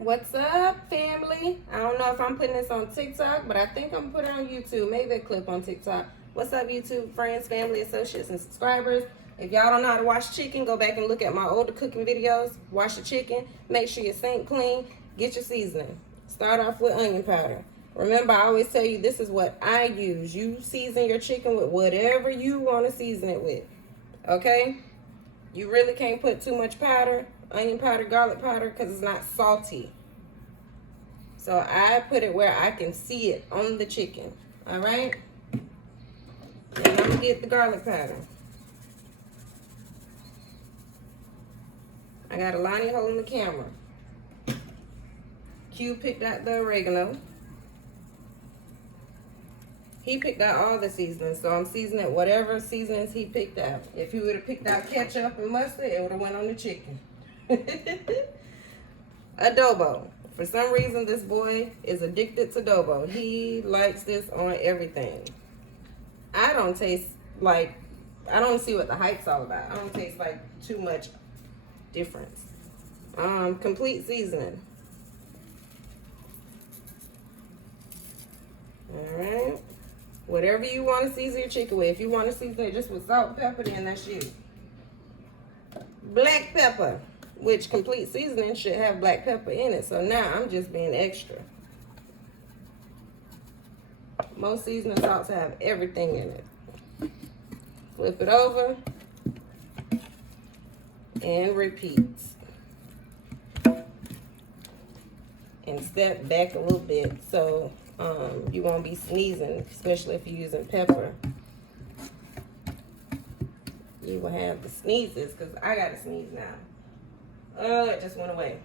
What's up, family? I don't know if I'm putting this on TikTok, but I think I'm putting it on YouTube. Maybe a clip on TikTok. What's up, YouTube friends, family, associates, and subscribers? If y'all don't know how to wash chicken, go back and look at my older cooking videos. Wash your chicken. Make sure your sink clean. Get your seasoning. Start off with onion powder. Remember, I always tell you this is what I use. You season your chicken with whatever you want to season it with. Okay? You really can't put too much powder, onion powder, garlic powder, because it's not salty. So I put it where I can see it on the chicken. All right? And I'm going to get the garlic powder. I got Alani holding the camera. Q picked out the oregano. He picked out all the seasonings, so I'm seasoning whatever seasonings he picked out. If he would have picked out ketchup and mustard, it would have went on the chicken. Adobo. For some reason, this boy is addicted to adobo. He likes this on everything. I don't see what the hype's all about. I don't taste like too much difference. Complete seasoning. All right. Whatever you want to season your chicken with. If you want to season it just with salt and pepper, then that's you. Black pepper, which complete seasoning should have black pepper in it. So now I'm just being extra. Most seasoning salts have everything in it. Flip it over and repeat. And step back a little bit so you won't be sneezing, especially if you're using pepper. You will have the sneezes, because I got to sneeze now. Oh, it just went away.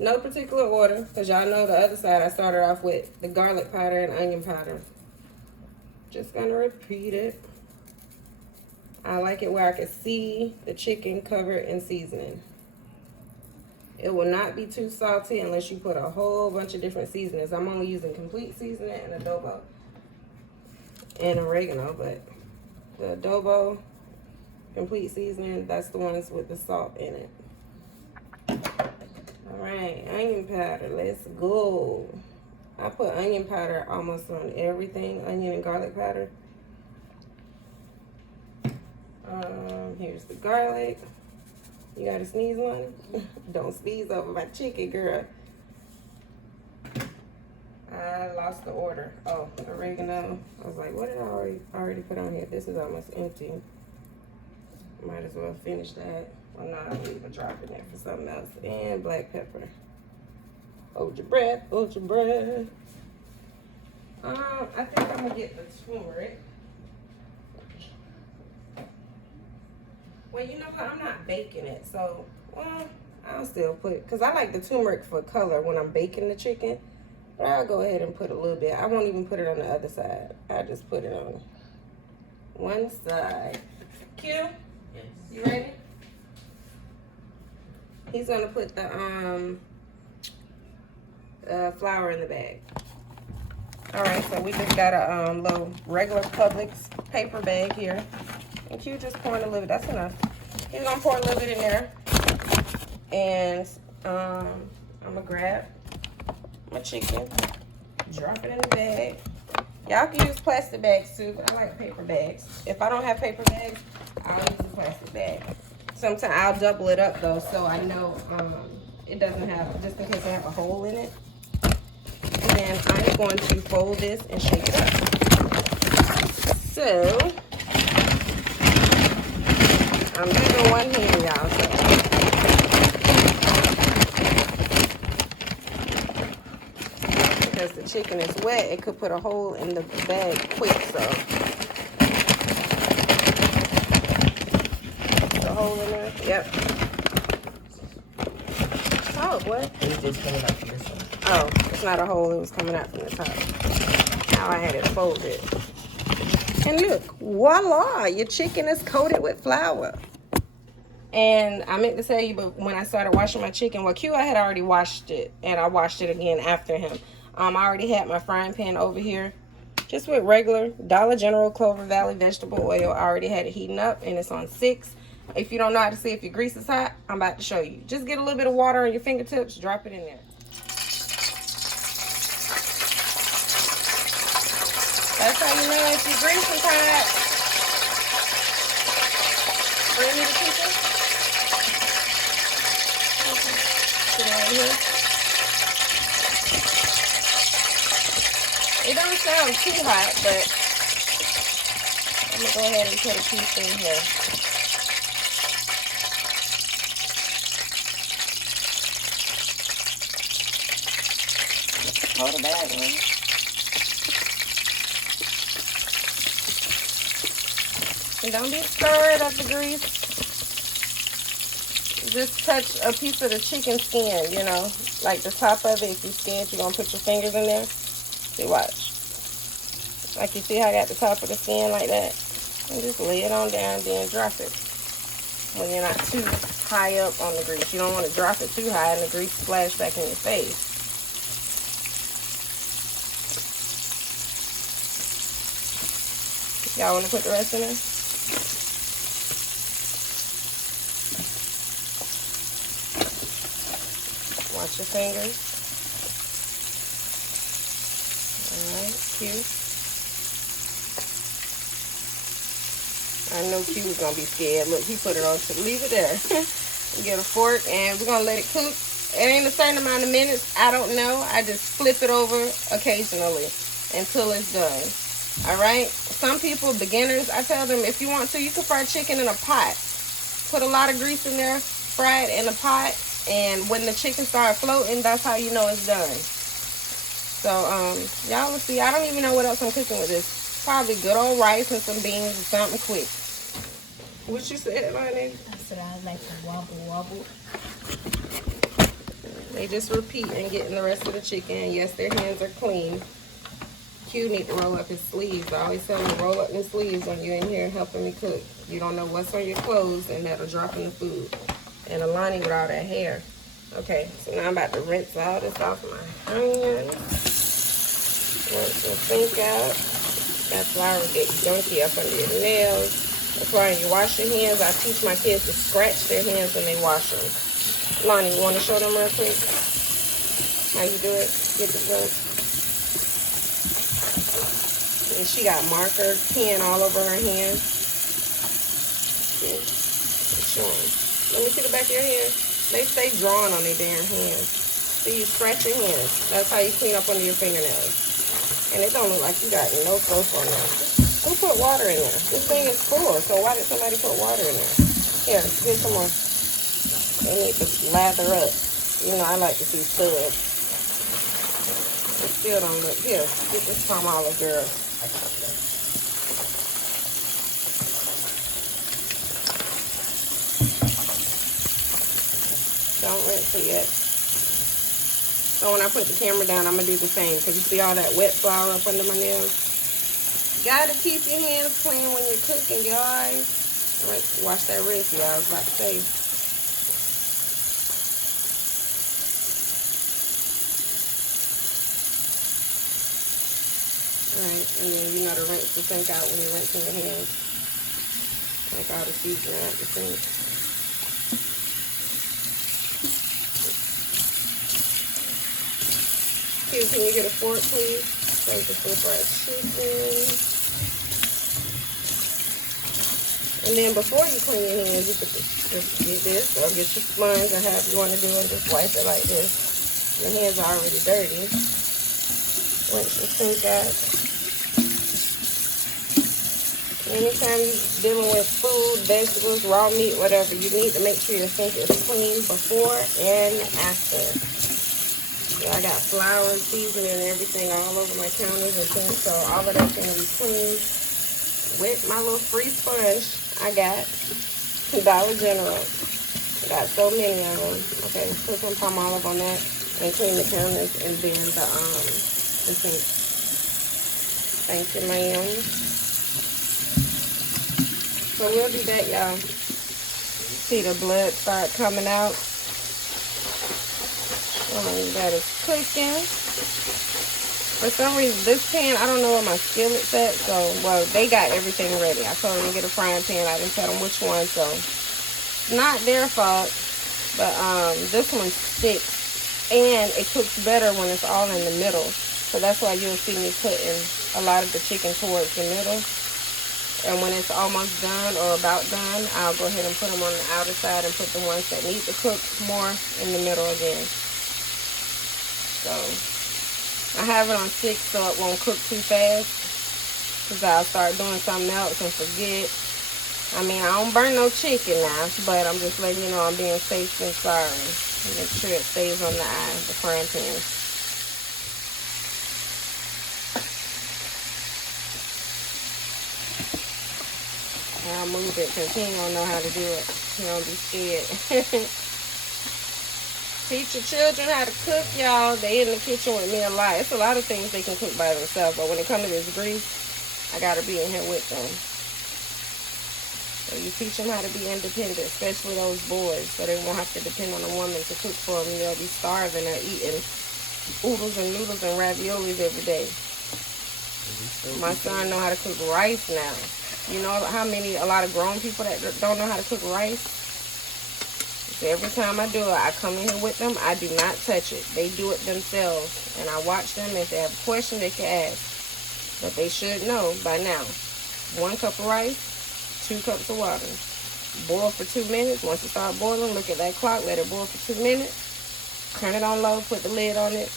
No particular order, because y'all know the other side I started off with the garlic powder and onion powder. Just going to repeat it. I like it where I can see the chicken covered in seasoning. It will not be too salty unless you put a whole bunch of different seasonings. I'm only using complete seasoning and adobo and oregano, but the adobo, complete seasoning, that's the ones with the salt in it. All right, onion powder, let's go. I put onion powder almost on everything, onion and garlic powder. Here's the garlic. You got to sneeze one? Don't sneeze over my chicken, girl. I lost the order. Oh, oregano. I was like, what did I already put on here? This is almost empty. Might as well finish that. Well, no, I'll leave a drop in there for something else. And black pepper. Hold your breath, hold your breath. I think I'm going to get the turmeric. Well, you know what? I'm not baking it, so I'll still put, because I like the turmeric for color when I'm baking the chicken. But I'll go ahead and put a little bit. I won't even put it on the other side. I'll just put it on one side. Q? Yes. You ready? He's gonna put the flour in the bag. All right, so we just got a little regular Publix paper bag here. And Q just pouring a little bit. That's enough. He's gonna pour a little bit in there. And I'm gonna grab my chicken, drop it in the bag. Y'all can use plastic bags too, but I like paper bags. If I don't have paper bags, I'll use a plastic bag. Sometimes I'll double it up though, so I know it doesn't have, just in case I have a hole in it. And then I'm going to fold this and shake it up. So I'm using one hand, y'all. So because the chicken is wet, it could put a hole in the bag quick. So the hole in there. Yep. Oh, what? It's just coming out from this one. Oh, it's not a hole. It was coming out from the top. Now I had it folded. And look, voila, your chicken is coated with flour. And I meant to tell you, but when I started washing my chicken, well, Q, I had already washed it, and I washed it again after him. I already had my frying pan over here, just with regular Dollar General Clover Valley vegetable oil. I already had it heating up, and it's on 6. If you don't know how to see if your grease is hot, I'm about to show you. Just get a little bit of water on your fingertips, drop it in there. That's how you know if your grease is hot. Bring me the chicken. Put it right here. It don't sound too hot, but I'm gonna go ahead and put a piece in here. Hold the bag on. And don't be scared of the grease. Just touch a piece of the chicken skin, you know, like the top of it. If you're scared, you're gonna put your fingers in there. See, watch. Like you see how I got the top of the skin like that? And just lay it on down, then drop it. When you're not too high up on the grease. You don't want to drop it too high and the grease splash back in your face. Y'all want to put the rest in there? Watch your fingers. Alright, Q. I know Q was going to be scared. Look, he put it on. Leave it there. Get a fork, and we're going to let it cook. It ain't a certain amount of minutes. I don't know. I just flip it over occasionally until it's done. Alright? Some people, beginners, I tell them if you want to, you can fry chicken in a pot. Put a lot of grease in there, fry it in a pot, and when the chicken starts floating, that's how you know it's done. So, y'all will see. I don't even know what else I'm cooking with this. Probably good old rice and some beans or something quick. What you said, Lonnie? I said I like to wobble, wobble. They just repeat and getting the rest of the chicken. Yes, their hands are clean. Q need to roll up his sleeves. I always tell him to roll up his sleeves when you're in here helping me cook. You don't know what's on your clothes, and that'll drop in the food. And Alani with all that hair. Okay, so now I'm about to rinse all this off my onions. Rinse the sink out. That flour get gunky up under your nails. That's why when you wash your hands, I teach my kids to scratch their hands when they wash them. Lonnie, you want to show them real quick how you do it? Get the rinse. And she got marker, pen all over her hands. See? Show them. Let me see the back of your hands. They stay drawn on their damn hands. See, you scratch your hands. That's how you clean up under your fingernails. And it don't look like you got no soap on there. Who put water in there? This thing is full, so why did somebody put water in there? Here, get some more. They need to lather up. You know, I like to see suds. It still don't look. Here, get this palm olive, girl. Don't rinse it yet. So when I put the camera down, I'm going to do the same. Because you see all that wet flour up under my nails? Got to keep your hands clean when you're cooking, guys. Wash that wrist, y'all. I was about to say. Alright, and then you know to rinse the sink out when you're rinsing your hands. Like all the seasoning out the sink. Can you get a fork, please? Save the full fried chicken. And then before you clean your hands, you could just get this, or get your sponge, or however you want to do it. Just wipe it like this. Your hands are already dirty. Rinse your sink out. Anytime you're dealing with food, vegetables, raw meat, whatever, you need to make sure your sink is clean before and after. I got flour, seasoning, and everything all over my counters and things, so all of that's going to be clean. With my little free sponge I got Dollar General. I got so many of them. Okay, let's put some palm olive on that and clean the counters and then the sink. Thank you, ma'am. So we'll do that, y'all. See the blood start coming out. That is cooking. For some reason, this pan, I don't know where my skillet's at, so, well, they got everything ready. I told them to get a frying pan. I didn't tell them which one, so It's not their fault, but this one sticks, and it cooks better when it's all in the middle. So that's why you'll see me putting a lot of the chicken towards the middle. And when it's almost done or about done, I'll go ahead and put them on the outer side and put the ones that need to cook more in the middle again. So I have it on 6 so it won't cook too fast, because I'll start doing something else and forget. I mean, I don't burn no chicken now, but I'm just letting you know I'm being safe and sorry. Make sure it stays on the frying pan. I'll move it because he ain't gonna know how to do it. He don't be scared. Teach your children how to cook, y'all. They in the kitchen with me a lot. It's a lot of things they can cook by themselves, but when it comes to this grease, I gotta be in here with them. So you teach them how to be independent, especially those boys, so they won't have to depend on a woman to cook for them. They'll be starving or eating oodles and noodles and raviolis every day. My son know how to cook rice now. You know how a lot of grown people that don't know how to cook rice? So every time I do it, I come in here with them. I do not touch it. They do it themselves. And I watch them. If they have a question, they can ask. But they should know by now. 1 cup of rice, 2 cups of water. Boil for 2 minutes. Once it starts boiling, look at that clock. Let it boil for 2 minutes. Turn it on low. Put the lid on it.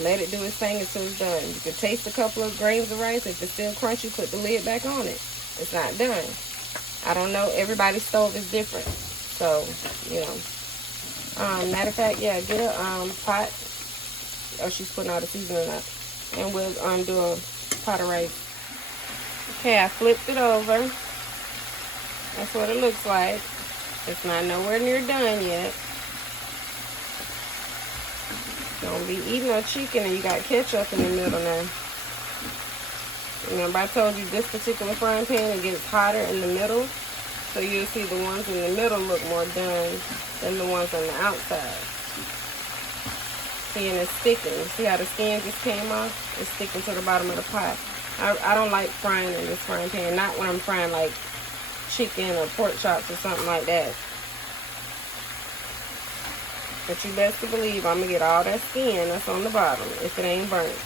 Let it do its thing until it's done. You can taste a couple of grains of rice. If it's still crunchy, put the lid back on it. It's not done. I don't know. Everybody's stove is different. So, you know. Matter of fact, yeah, get a pot. Oh, she's putting all the seasoning up. And we'll do a pot of rice. Okay, I flipped it over. That's what it looks like. It's not nowhere near done yet. Don't be eating no chicken and you got ketchup in the middle now. Remember I told you this particular frying pan, it gets hotter in the middle. So you'll see the ones in the middle look more done than the ones on the outside. See, and it's sticking. See how the skin just came off? It's sticking to the bottom of the pot. I don't like frying in this frying pan. Not when I'm frying like chicken or pork chops or something like that. But you best to believe I'm going to get all that skin that's on the bottom if it ain't burnt.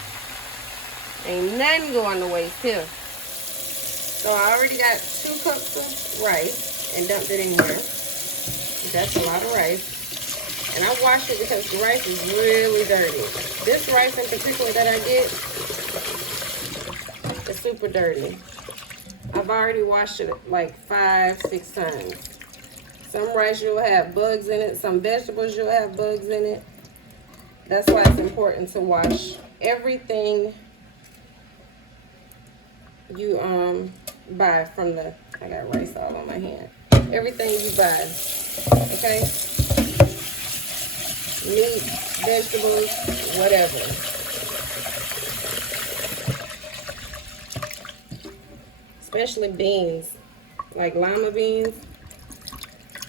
Ain't nothing going to waste here. So I already got 2 cups of rice and dumped it in here. That's a lot of rice. And I washed it because the rice is really dirty. This rice in particular that I get is super dirty. I've already washed it like 5-6 times. Some rice you'll have bugs in it. Some vegetables you'll have bugs in it. That's why it's important to wash everything you buy from the, I got rice all on my hand. Everything you buy, okay? Meat, vegetables, whatever. Especially beans, like lima beans.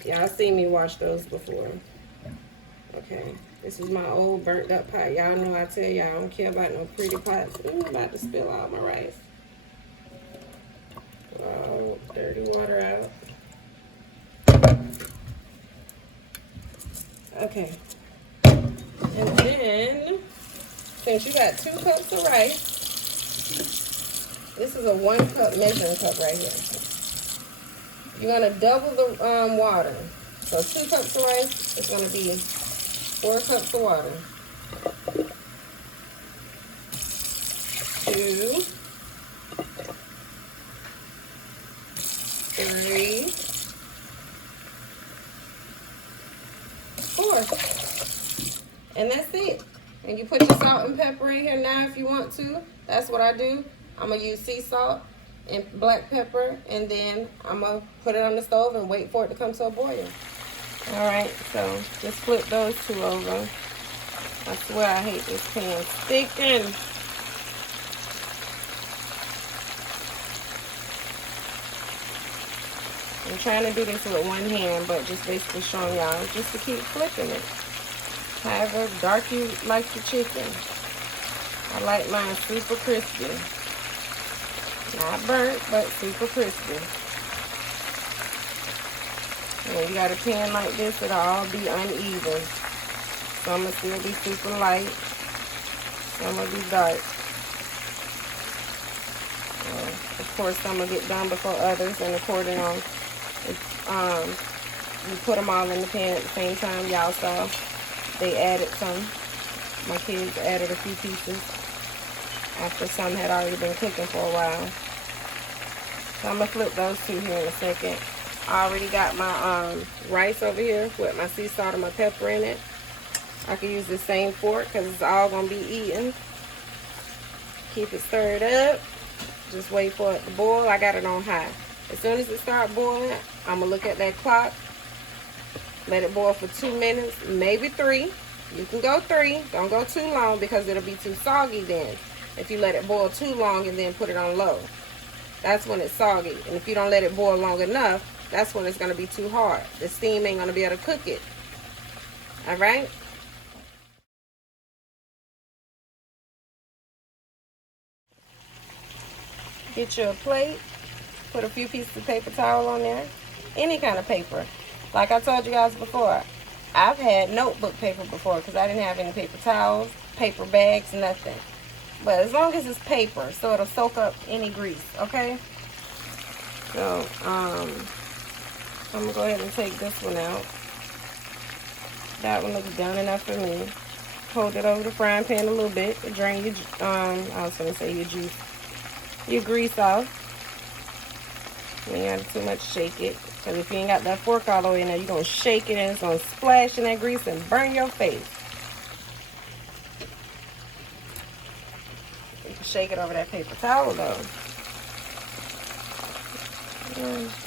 Y'all seen me wash those before. Okay, this is my old burnt up pot. Y'all know I tell y'all I don't care about no pretty pots. Ooh, I'm about to spill all my rice. Oh, dirty water out. Okay. And then, since you got 2 cups of rice, this is a 1 cup measuring cup right here. You're gonna double the water. So 2 cups of rice is gonna be 4 cups of water. 2, 3, 4. And that's it. And you put your salt and pepper in here now if you want to. That's what I do. I'm gonna use sea salt and black pepper, and then I'm gonna put it on the stove and wait for it to come to a boil. All right, so just flip those 2 over. I swear I hate this pan sticking. I'm trying to do this with one hand, but just basically showing y'all just to keep flipping it. However dark you like your chicken. I like mine super crispy. Not burnt, but super crispy. When you got a pan like this, it'll all be uneven. Some will still be super light. Some will be dark. Of course, some will get done before others, and according on you put them all in the pan at the same time. Y'all saw they added some. My kids added a few pieces after some had already been cooking for a while. So I'm gonna flip those two here in a second. I already got my rice over here with my sea salt and my pepper in it. I can use the same fork because it's all gonna be eaten. Keep it stirred up. Just wait for it to boil. I got it on high. As soon as it starts boiling, I'm gonna look at that clock. Let it boil for 2 minutes, maybe 3. You can go 3. Don't go too long because it'll be too soggy then. If you let it boil too long and then put it on low, that's when it's soggy. And if you don't let it boil long enough, that's when it's gonna be too hard. The steam ain't gonna be able to cook it. All right. Get you a plate. Put a few pieces of paper towel on there. Any kind of paper. Like I told you guys before, I've had notebook paper before because I didn't have any paper towels, paper bags, nothing. But as long as it's paper, so it'll soak up any grease, okay? So, I'm going to go ahead and take this one out. That one looks done enough for me. Hold it over the frying pan a little bit to drain your, I was going to say your juice, your grease off. You ain't got to too much shake it. Because if you ain't got that fork all the way in there, you're going to shake it and it's going to splash in that grease and burn your face. You can shake it over that paper towel though.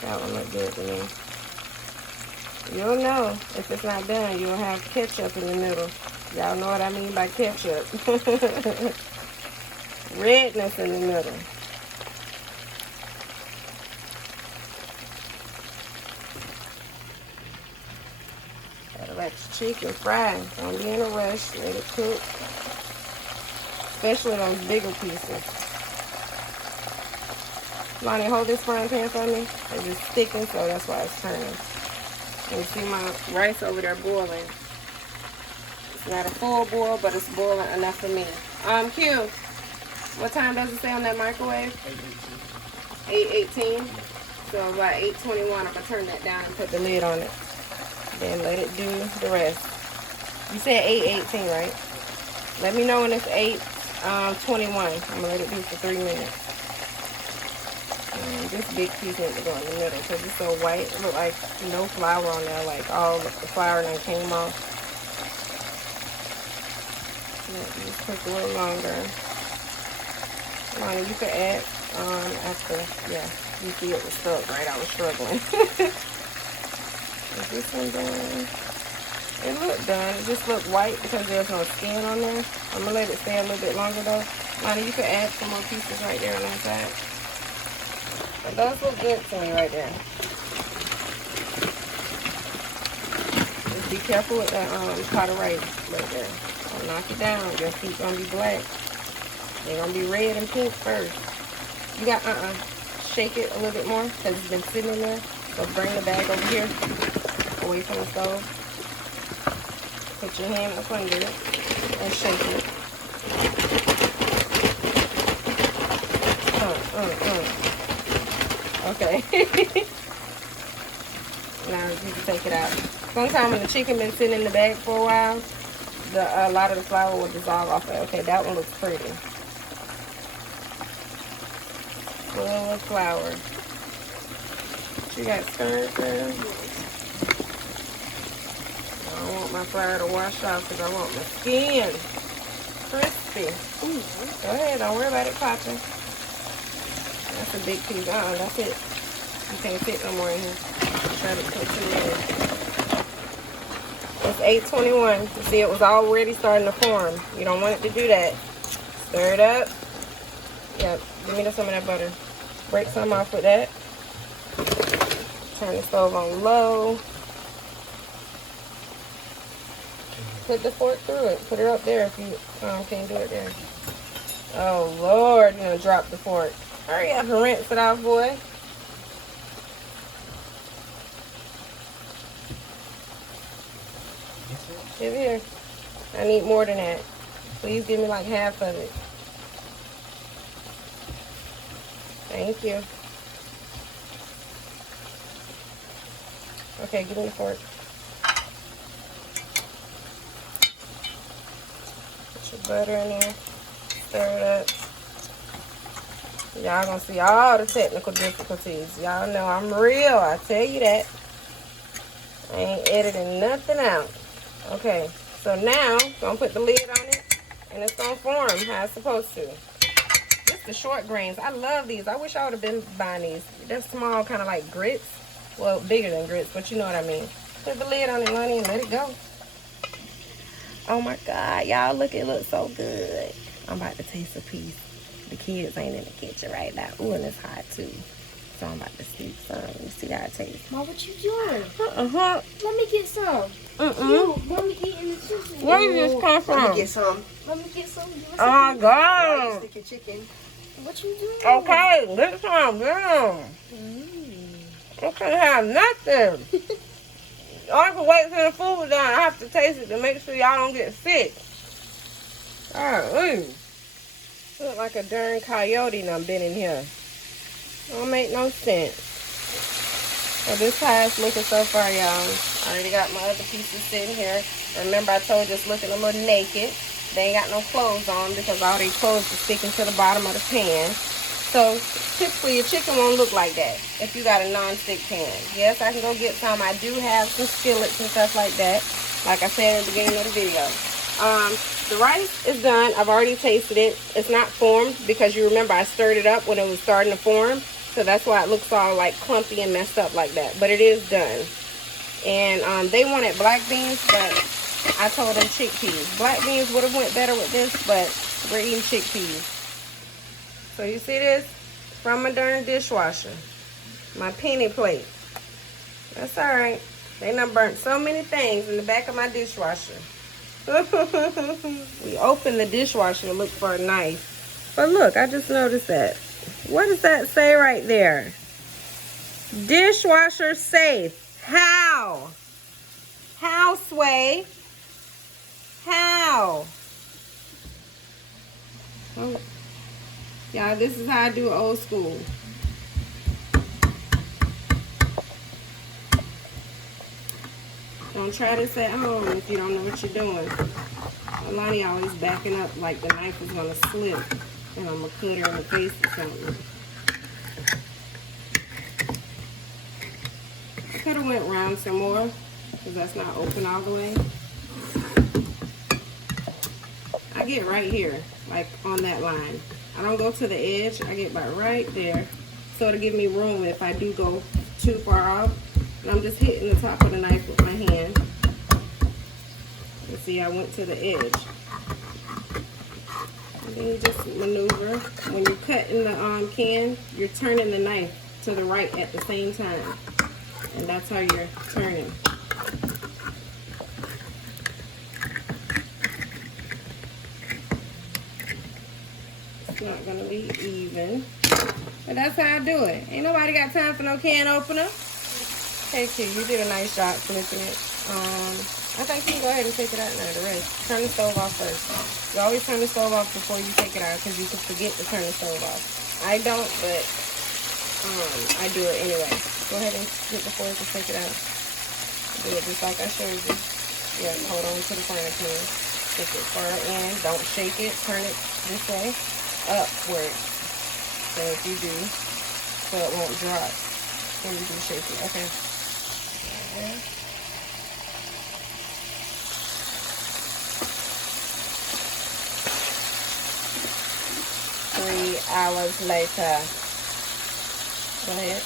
That one look good to me. You'll know if it's not done. You'll have ketchup in the middle. Y'all know what I mean by ketchup. Redness in the middle. Let your chicken fry. Don't be in a rush. Let it cook. Especially those bigger pieces. Lonnie, hold this frying pan for me. It's just sticking, so that's why it's turning. You see my rice over there boiling. It's not a full boil, but it's boiling enough for me. Q, what time does it say on that microwave? 8:18. So about 8:21, I'm gonna turn that down and put the lid on it. Then let it do the rest. You said 8:18, right? Let me know when it's 8:21. I'm gonna let it do for 3 minutes. This big piece needs to go in the middle because it's so white. It looks like no flour on there. Like all the flour that came off. Let this cook a little longer. Lonnie, you could add after. Yeah, you see it was stuck, right? I was struggling. Is this one done? It looked done. It just looked white because there's no skin on there. I'm going to let it stay a little bit longer though. Lonnie, you could add some more pieces right there on that side. But those look good to me right there. Just be careful with that pot of rice right there. Don't knock it down. Your feet going to be black. They're going to be red and pink first. You got, shake it a little bit more because it's been sitting in there. So bring the bag over here, away from the stove. Put your hand up under it and shake it. Okay. Now you can take it out. Sometimes when the chicken been sitting in the bag for a while, a lot of the flour will dissolve off it. Okay, that one looks pretty. Full of flour. You got stirred there. I don't want my flour to wash off because I want my skin crispy. Ooh, go ahead, don't worry about it popping. That's a big piece. That's it. You can't fit no more in here. Try to put 2 minutes. It's 8:21. You see, it was already starting to form. You don't want it to do that. Stir it up. Yep, give me some of that butter. Break some off with that. Turn the stove on low. Put the fork through it. Put it up there if you can't do it there. Oh, Lord, you're going to drop the fork. Hurry up and rinse it off, boy. Give it here. I need more than that. Please give me like half of it. Thank you. Okay, give me the fork. Put your butter in there. Stir it up. Y'all gonna see all the technical difficulties. Y'all know I'm real. I tell you that. I ain't editing nothing out. Okay, so now gonna put the lid on it, and it's gonna form how it's supposed to. This the short grains. I love these. I wish I would have been buying these. They're small, kind of like grits. Well, bigger than grits, but you know what I mean. Put the lid on it, honey, and let it go. Oh my God, y'all look! It looks so good. I'm about to taste a piece. The kids ain't in the kitchen right now. Ooh, and it's hot too. So I'm about to sneak some. You see how it tastes. Mom, what you doing? Uh-huh. Let me get some. Uh-uh. Mommy eating the chicken. Where did this come from? Let me get some. Let me get some. Give us Oh my Why God. you stick your chicken? What you doing? Okay, this one, damn. I can't have nothing. I can wait till the food is done. I have to taste it to make sure y'all don't get sick. Alright. Look like a darn coyote done been in here. Don't make no sense. So this how it's looking so far, y'all. I already got my other pieces sitting here. Remember I told you it's looking a little naked. They ain't got no clothes on because all their clothes are sticking to the bottom of the pan. So typically your chicken won't look like that if you got a non-stick pan. Yes, I can go get some. I do have some skillets and stuff like that, like I said at the beginning of the video. The rice is done. I've already tasted it. It's not formed because you remember I stirred it up when it was starting to form. So that's why it looks all like clumpy and messed up like that. But it is done. And they wanted black beans, but I told them chickpeas. Black beans would have went better with this, but we're eating chickpeas. So you see this? From my darn dishwasher. My penny plate. That's alright. They done burnt so many things in the back of my dishwasher. We opened the dishwasher to look for a knife. But look, I just noticed that. What does that say right there? Dishwasher safe. How? How, Sway? How? Oh. Y'all, this is how I do old school. Don't try this at home if you don't know what you're doing. Alani always backing up like the knife is gonna slip and I'm gonna cut her in the face or something. I could have went round some more because that's not open all the way. I get right here, like on that line. I don't go to the edge. I get about right there. So to give me room if I do go too far off. And I'm just hitting the top of the knife with my hand. You see, I went to the edge. And then you just maneuver. When you're cutting the can, you're turning the knife to the right at the same time. And that's how you're turning. It's not gonna be even. But that's how I do it. Ain't nobody got time for no can opener. Hey kid, you did a nice job flipping it. I think you can go ahead and take it out now, the rest. Turn the stove off first. You always turn the stove off before you take it out because you can forget to turn the stove off. I don't, but I do it anyway. Go ahead and hit the fork and take it out. Do it just like I showed you. Yeah, hold on to the frying pan. Stick it far in. Don't shake it. Turn it this way. Upward. So if you do, so it won't drop when you do shake it. Okay. Okay. 3 hours later. Go ahead.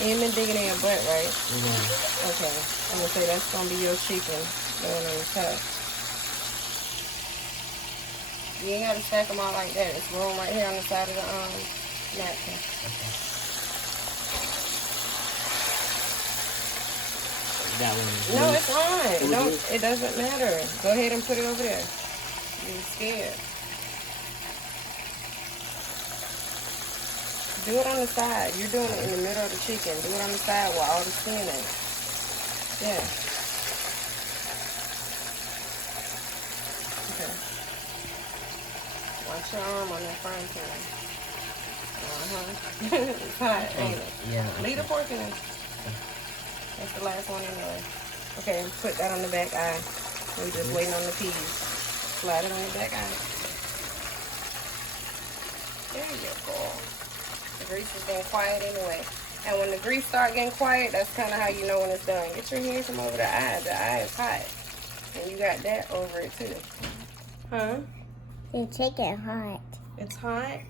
You ain't been digging in your butt, right? Mm-hmm. Okay. I'm gonna say that's gonna be your chicken going on the top. You ain't gotta stack them all like that. There's room right here on the side of the napkin. That one. No, it's on. No, it doesn't matter. Go ahead and put it over there. You're scared. Do it on the side. You're doing it in the middle of the chicken. Do it on the side where all the skin is. Yeah. Okay. Watch your arm on that frying pan. It's hot, ain't it? Yeah. Leave the pork in it. That's the last one anyway. Okay, put that on the back eye. We're just waiting on the peas. Slide it on the back eye. There you go. The grease is getting quiet anyway. And when the grease start getting quiet, that's kind of how you know when it's done. Get your hands from over the eye. The eye is hot. And you got that over it too. Huh? The chicken hot. It's hot?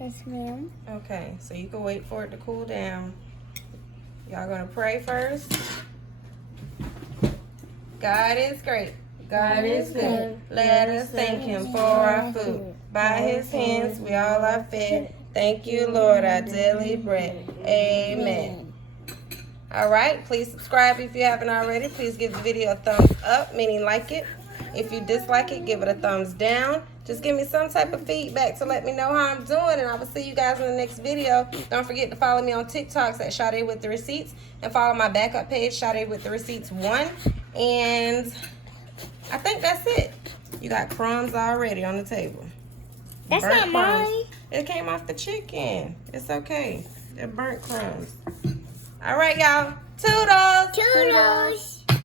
Yes, ma'am. Okay, so you can wait for it to cool down. Y'all gonna pray first? God is great. God is good. Let us thank him for our food. By his hands we all are fed. Thank you, Lord, our daily bread. Amen. All right, please subscribe if you haven't already. Please give the video a thumbs up, meaning like it. If you dislike it, give it a thumbs down. Just give me some type of feedback to let me know how I'm doing, and I will see you guys in the next video. Don't forget to follow me on TikToks at Sade with the Receipts, and follow my backup page, Sade with the Receipts 1. And I think that's it. You got crumbs already on the table. That's Burnt not crumbs. mine. It came off the chicken. It's okay. They're burnt crumbs. All right, y'all. Toodles. Toodles.